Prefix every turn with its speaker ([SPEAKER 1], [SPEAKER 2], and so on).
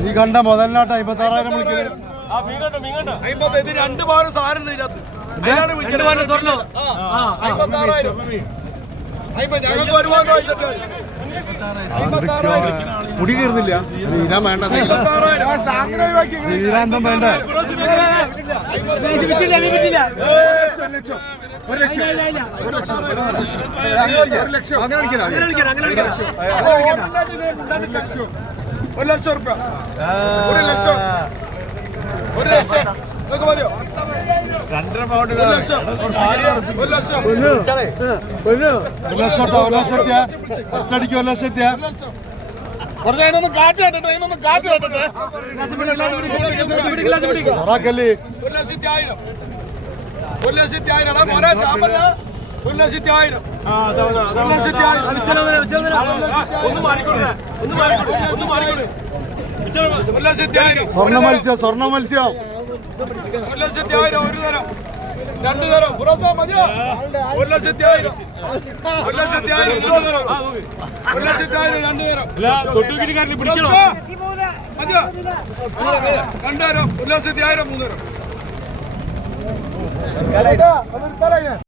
[SPEAKER 1] ഈ കണ്ട മുതലിനാട്ട് അമ്പത്തി ആറായിരം വിളിക്കുന്നത്
[SPEAKER 2] ഇത് രണ്ട് ഇതിനകത്ത് അതിനാണ് വിളിക്കുന്നത് സ്വർണം ഞങ്ങൾക്ക് ഒരുപാട്
[SPEAKER 1] മുടി കയറുന്നില്ല തീരാൻ വേണ്ട തീരാന്തം വേണ്ട
[SPEAKER 2] ഒരു ലക്ഷം റുപ്യ ഒരു ലക്ഷം ഒരു ലക്ഷം നിങ്ങൾക്ക് മതിയോ
[SPEAKER 1] രണ്ടര പൗണ്ട്
[SPEAKER 2] ഒരു ലക്ഷം ഒരു ലക്ഷം
[SPEAKER 1] ഒരു ലക്ഷം ട്ടോ, ഒരു ലക്ഷത്തിയ ഒറ്റടിക്ക് ഒരു ലക്ഷത്തിയ
[SPEAKER 3] കുറച്ച് അതിനൊന്ന് കാറ്റ് കെട്ടട്ടെ അതിനൊന്ന് കാറ്റ്
[SPEAKER 2] ഒരു ലക്ഷത്തി ആയിരം ഒരു ലക്ഷത്തി ആയിരം എടാ മോനെ ചാമ്പല ഒരു ലക്ഷത്തി ആയിരം ഒരു ലക്ഷത്തി ആയിരം ഒരു ലക്ഷത്തി ആയിരം
[SPEAKER 1] സ്വർണ മത്സ്യം സ്വർണ മത്സ്യം.
[SPEAKER 2] ഒരു ലക്ഷത്തി ആയിരം ഒരു തരം. രണ്ട് തരം. ഫുറോസ മതിയോ? ഒരു ലക്ഷത്തി ആയിരം ഒരു ലക്ഷത്തി ആയിരം തരം. ഒരു ലക്ഷത്തി ആയിരം രണ്ട് തരം. മതിയോ? രണ്ടായിരം ഒരു ലക്ഷത്തി ആയിരം മൂന്ന് തരം. கலைடா அவர் கலைஞர்